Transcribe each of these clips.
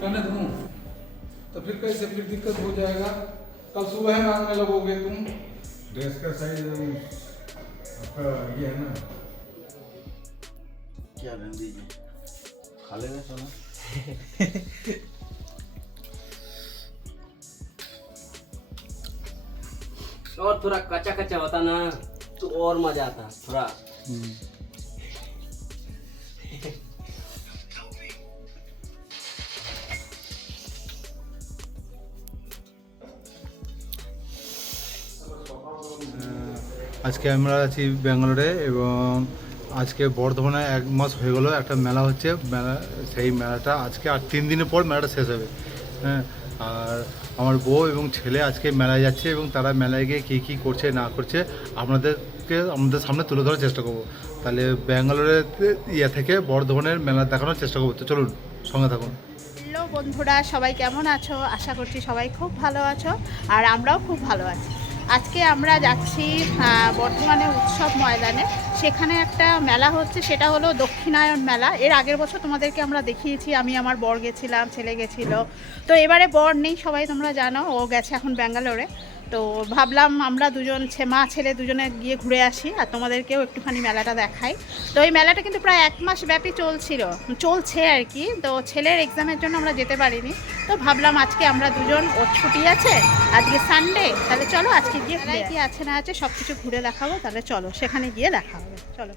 कहने दूँ तो फिर कैसे? फिर दिक्कत हो जाएगा। कल सुबह मांगने लगोगे तुम। ड्रेस का साइज़ आपका ये है ना। क्या रहने दीजिए खा लेना सोना। और थोड़ा कच्चा कच्चा होता ना तो और मज़ा आता थोड़ा। আজকে আমরা আছি ব্যাঙ্গালোরে এবং আজকে বর্ধমানে এক মাস হয়ে গেলো, একটা মেলা হচ্ছে। মেলা, সেই মেলাটা আজকে আর তিন দিনের পর মেলাটা শেষ হবে। হ্যাঁ আর আমার বউ এবং ছেলে আজকে মেলায় যাচ্ছে এবং তারা মেলায় গিয়ে কী কী করছে, না করছে, আপনাদেরকে আমাদের সামনে তুলে ধরার চেষ্টা করব। তাহলে ব্যাঙ্গালোরের ইয়ে থেকে বর্ধমানের মেলা দেখানোর চেষ্টা করব। তো চলুন, সঙ্গে থাকুন। হ্যালো বন্ধুরা, সবাই কেমন আছো? আশা করছি সবাই খুব ভালো আছো, আর আমরাও খুব ভালো আছি। আজকে আমরা যাচ্ছি বর্ধমানে উৎসব ময়দানে। সেখানে একটা মেলা হচ্ছে, সেটা হলো দক্ষিণায়ন মেলা। এর আগের বছর তোমাদেরকে আমরা দেখিয়েছি, আমি আমার বর গেছিলাম, ছেলে গেছিল। তো এবারে বর নেই, সবাই তোমরা জানো, ও গেছে এখন ব্যাঙ্গালোরে। তো ভাবলাম আমরা দুজন ছে, মা ছেলে দুজনে গিয়ে ঘুরে আসি আর তোমাদেরকেও একটুখানি মেলাটা দেখাই। তো এই মেলাটা কিন্তু প্রায় এক মাস ব্যাপী চলছিল, চলছে আর কি। তো ছেলের এক্সামের জন্য আমরা যেতে পারিনি। তো ভাবলাম আজকে আমরা দুজন, ওর ছুটি আছে, আজকে সানডে তাহলে চলো আজকে গিয়ে কি আছে না আছে সব কিছু ঘুরে দেখাবো, তাহলে চলো, সেখানে গিয়ে দেখা হবে, চলো।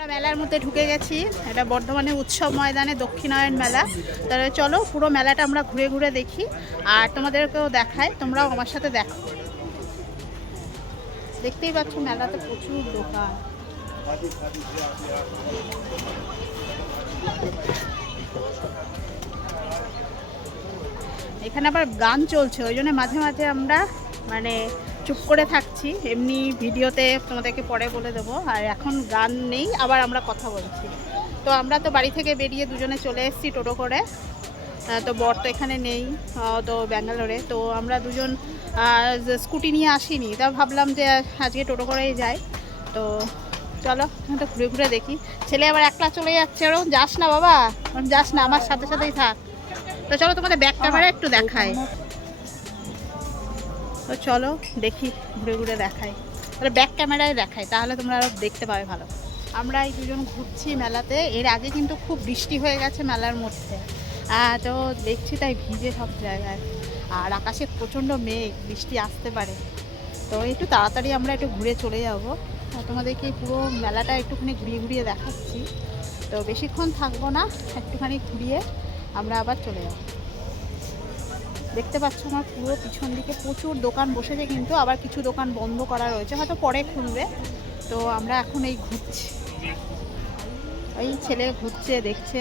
আমরা মেলার মধ্যে ঢুকে গেছি। এটা বর্ধমানে উৎসব ময়দানে দক্ষিণায়ন মেলা। তাহলে চলো পুরো মেলাটা আমরা ঘুরে ঘুরে দেখি। আর তোমাদেরকেও দেখায় তোমরাও আমার সাথে দেখো। দেখতেই পাচ্ছ মেলাতে প্রচুর দোকান। এখানে আবার গান চলছে, ওই জন্য মাঝে মাঝে আমরা মানে চুপ করে থাকছি, এমনি ভিডিওতে তোমাদেরকে পরে বলে দেবো। আর এখন গান নেই, আবার আমরা কথা বলছি। তো আমরা তো বাড়ি থেকে বেরিয়ে দুজনে চলে এসেছি টোটো করে। তো বর তো এখানে নেই তো ব্যাঙ্গালোরে। তো আমরা দুজন স্কুটি নিয়ে আসিনি, তা ভাবলাম যে আজকে টোটো করেই যাই। তো চলো তো ঘুরে ঘুরে দেখি। ছেলে আবার একলা চলে যাচ্ছে, ওরকম যাস না বাবা যাস না, আমার সাথে সাথেই থাক। তো চলো তোমাদের ব্যাক ক্যামেরা একটু দেখায় তো চলো দেখি, ঘুরে ঘুরে দেখাই। তাহলে ব্যাক ক্যামেরায় দেখাই, তাহলে তোমরা আরও দেখতে পাবে ভালো। আমরা এই দুজন ঘুরছি মেলাতে, এর আগে কিন্তু খুব বৃষ্টি হয়ে গেছে মেলার মধ্যে। তো দেখছি তাই ভিজে সব জায়গায়। আর আকাশে প্রচণ্ড মেঘ, বৃষ্টি আসতে পারে। তো একটু তাড়াতাড়ি আমরা একটু ঘুরে চলে যাব। তোমাদেরকে পুরো মেলাটা একটুখানি ঘুরিয়ে ঘুরিয়ে দেখাচ্ছি। তো বেশিক্ষণ থাকব না, একটুখানি ঘুরিয়ে আমরা আবার চলে যাব। দেখতে পাচ্ছ আমার পুরো পিছন দিকে প্রচুর দোকান বসেছে কিন্তু আবার কিছু দোকান বন্ধ করা রয়েছে, হয়তো পরে খুলবে। তো আমরা এখন এই ঘুরছি। এই ছেলে ঘুরছে, দেখছে।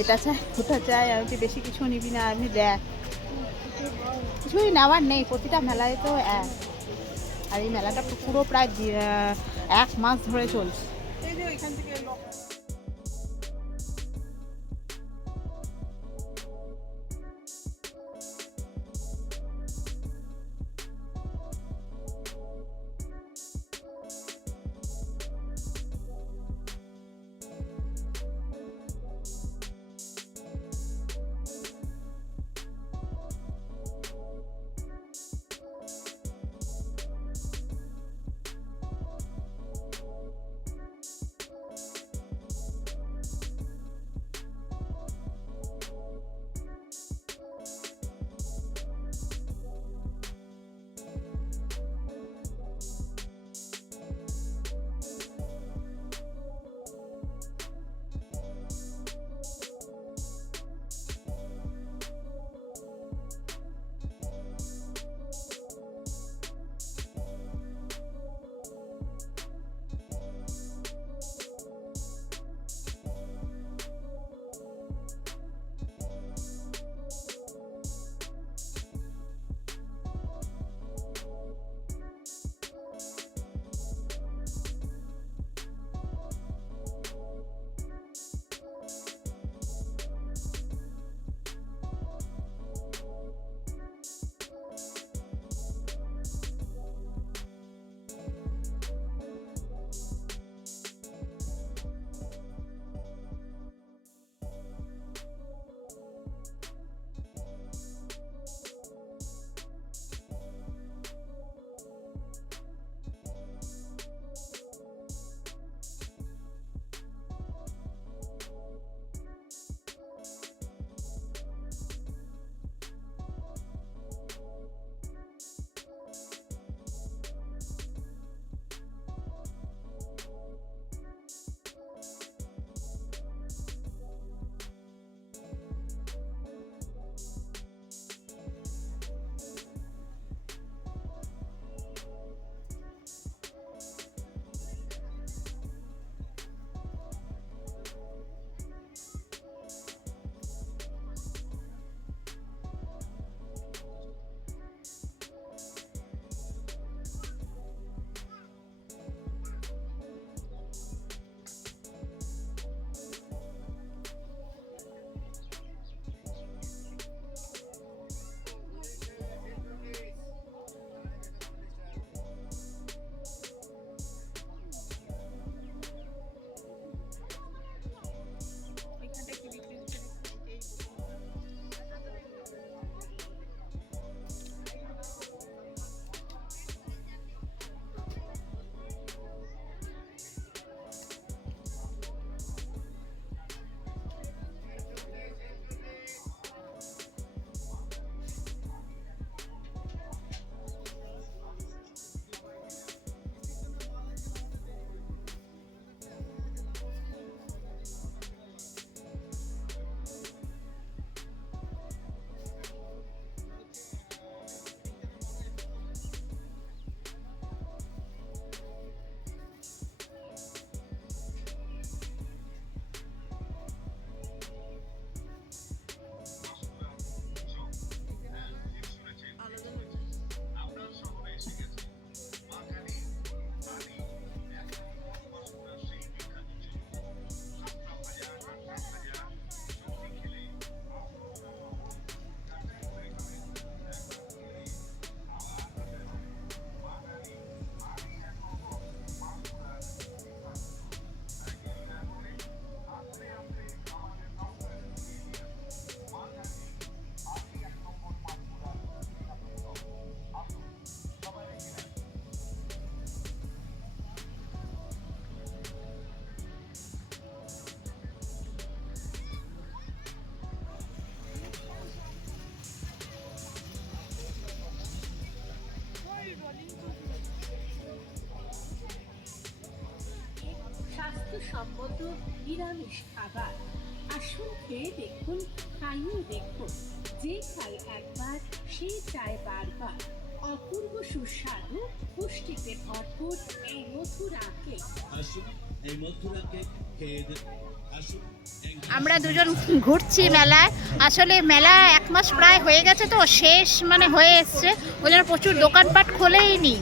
এটা চাই ওটা চাই আর কি বেশি কিছু নিবি না, আমি দেখ। কিছুই নেওয়ার নেই, প্রতিটা মেলায় তো এক। আর এই মেলাটা পুরো প্রায় এক মাস ধরে চলছে। সম্মত নিরামিষ খাবার। আসুন খেয়ে দেখুন, খাইয়ে দেখুন। যে খায় একবার, সে চায় বারবার। অপূর্ব সুস্বাদু, পুষ্টিতে ভরপুর এই মথুরাকে। আসুন। আমরা দুজন ঘুরছি মেলায়। আসলে মেলা এক মাস প্রায় হয়ে গেছে তো, শেষ মানে হয়ে এসছে। ওই জন্য প্রচুর দোকানপাট খোলেই নি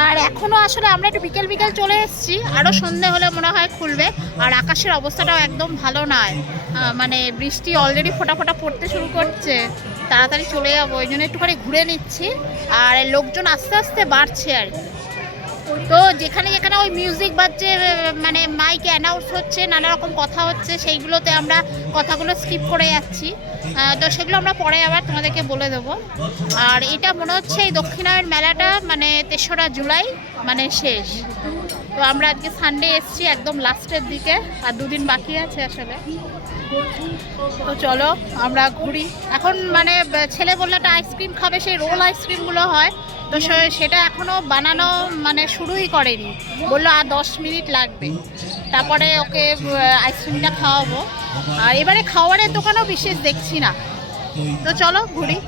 আর এখনও আসলে আমরা একটু বিকেল বিকেল চলে এসেছি। আরও সন্ধে হলে মনে হয় খুলবে। আর আকাশের অবস্থাটাও একদম ভালো নয়। মানে বৃষ্টি অলরেডি ফোটা ফোটা পড়তে শুরু করছে। তাড়াতাড়ি চলে যাব, ওই জন্য একটুখানি ঘুরে নিচ্ছি। আর লোকজন আস্তে আস্তে বাড়ছে আর কি। তো যেখানে যেখানে ওই মিউজিক বাজছে মানে মাইকে অ্যানাউন্স হচ্ছে, নানা রকম কথা হচ্ছে, সেইগুলোতে আমরা কথাগুলো স্কিপ করে যাচ্ছি। তো সেগুলো আমরা পরে আবার তোমাদেরকে বলে দেবো। আর এটা মনে হচ্ছে এই দক্ষিণায়ন মেলাটা মানে তেসরা জুলাই মানে শেষ। তো আমরা আজকে সানডে এসেছি একদম লাস্টের দিকে, আর দুদিন বাকি আছে আসলে। তো চলো, আমরা ঘুরি। এখন মানে ছেলে বললে একটা আইসক্রিম খাবে, সেই রোল আইসক্রিমগুলো হয়। তো সেটা এখনও বানানো মানে শুরুই করেনি। বলল আর দশ মিনিট লাগবে। তারপরে ওকে আইসক্রিমটা খাওয়াবো। আর এবারে খাওয়ারের দোকানও বিশেষ দেখছি না। তো চলো, ঘুরি।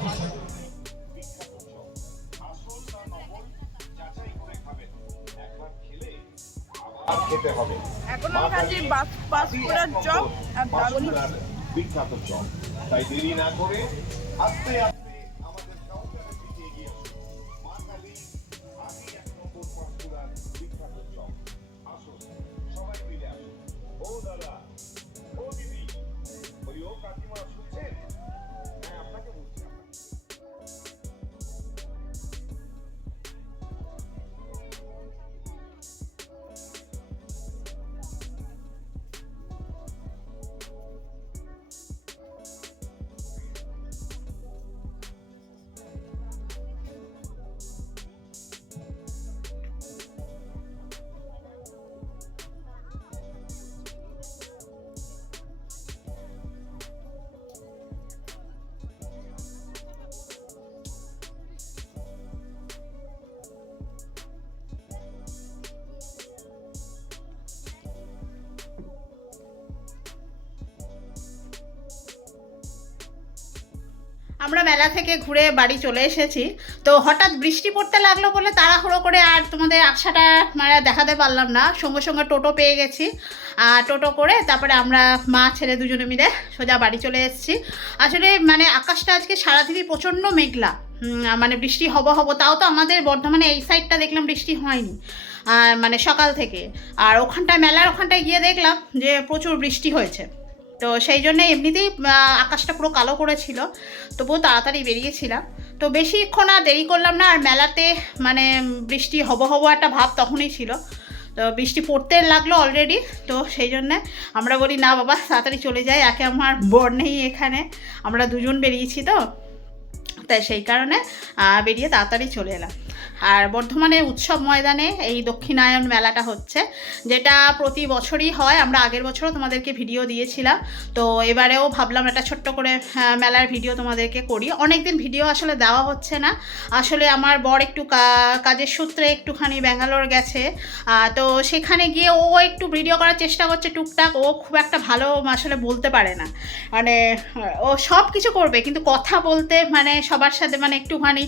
বাঁশকুড়ার বিখ্যাত চপ তাই দেরি না করে আস্তে আস্তে আমরা মেলা থেকে ঘুরে বাড়ি চলে এসেছি। তো হঠাৎ বৃষ্টি পড়তে লাগল বলে তাড়াহুড়ো করে আর তোমাদের আশাটা মানে দেখাতে পারলাম না। সঙ্গে সঙ্গে টোটো পেয়ে গেছি। আর টোটো করে তারপরে আমরা মা ছেলে দুজনে মিলে সোজা বাড়ি চলে এসেছি। আসলে মানে আকাশটা আজকে সারাদিনই প্রচণ্ড মেঘলা। মানে বৃষ্টি হব হব, তাও তো আমাদের বর্ধমানে এই সাইডটা দেখলাম বৃষ্টি হয়নি। মানে সকাল থেকে। আর ওখানটায়, মেলার ওখানটায় গিয়ে দেখলাম যে প্রচুর বৃষ্টি হয়েছে। তো সেই জন্য এমনিতেই আকাশটা পুরো কালো করেছিল, তবুও তাড়াতাড়ি বেরিয়েছিলাম। তো বেশিক্ষণ আর দেরি করলাম না, আর মেলাতে মানে বৃষ্টি হব হব একটা ভাব তখনই ছিল। তো বৃষ্টি পড়তে লাগল অলরেডি তো সেই জন্যে আমরা বলি, না বাবা, তাড়াতাড়ি চলে যাই, একে আমার বর নেই এখানে, আমরা দুজন বেরিয়েছি তো। তাই সেই কারণে বেরিয়ে তাড়াতাড়ি চলে এলাম। আর বর্ধমানের উৎসব ময়দানে এই দক্ষিণায়ন মেলাটা হচ্ছে, যেটা প্রতি বছরই হয়। আমরা আগের বছরও তোমাদেরকে ভিডিও দিয়েছিলাম। তো এবারেও ভাবলাম একটা ছোট্ট করে মেলার ভিডিও তোমাদেরকে করি। অনেক দিন ভিডিও আসলে দেওয়া হচ্ছে না। আসলে আমার বর একটু কাজের সূত্রে একটুখানি ব্যাঙ্গালোর গেছে। তো সেখানে গিয়ে ও একটু ভিডিও করার চেষ্টা করছে টুকটাক। ও খুব একটা ভালো আসলে বলতে পারে না। মানে ও সব কিছু করবে, কিন্তু কথা বলতে মানে সবার সাথে মানে একটুখানি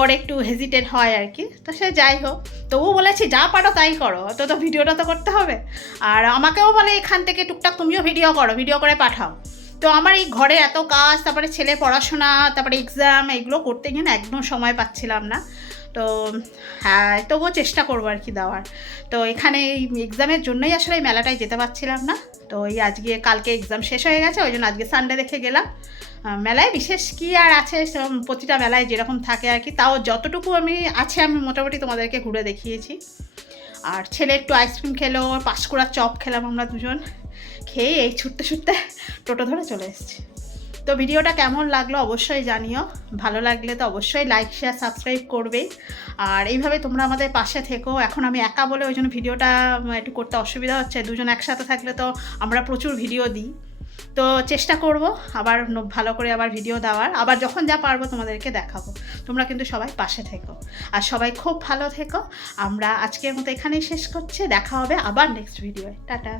ওর একটু হেজিটেট হয়। আর কি। তো সে যাই হোক তবু বলেছি যা পারো তাই করো তো তো ভিডিওটা তো করতে হবে। আর আমাকেও বলে এখান থেকে টুকটাক তুমিও ভিডিও করো, ভিডিও করে পাঠাও। তো আমার এই ঘরে এত কাজ, তারপরে ছেলে পড়াশোনা, তারপরে এক্সাম এগুলো করতে গিয়ে না একদম সময় পাচ্ছিলাম না। তো হ্যাঁ তবুও চেষ্টা করব আর কি দেওয়ার। তো এখানে এই এক্সামের জন্যই আসলে এই মেলাটায় যেতে পারছিলাম না। তো এই আজকে, কালকে এক্সাম শেষ হয়ে গেছে, ওই জন্য আজকে সানডে দেখে গেলাম। মেলায় বিশেষ কি আর আছে প্রতিটা মেলায় যেরকম থাকে আর কি, তাও যতটুকু আমি, আছে আমি মোটামুটি তোমাদেরকে ঘুরে দেখিয়েছি। আর ছেলে একটু আইসক্রিম খেলো, পাঁশকুড়ার চপ খেলাম আমরা দুজন। খেয়ে এই ছুটতে ছুটতে টোটো ধরে চলে এসেছি। তো ভিডিওটা কেমন লাগল অবশ্যই জানিও। ভালো লাগলে তো অবশ্যই লাইক শেয়ার সাবস্ক্রাইব করবেই আর এইভাবে তোমরা আমাদের পাশে থেকো। এখন আমি একা বলে ওই জন্য ভিডিওটা একটু করতে অসুবিধা হচ্ছে। দুজন একসাথে থাকলে তো আমরা প্রচুর ভিডিও দিই। তো চেষ্টা করব আবার ভালো করে আবার ভিডিও দেওয়ার। আবার যখন যা পারব তোমাদেরকে দেখাবো। তোমরা কিন্তু সবাই পাশে থেকো। আর সবাই খুব ভালো থেকো। আমরা আজকের মতো এখানেই শেষ করছি। দেখা হবে আবার নেক্সট ভিডিওয় টাটা।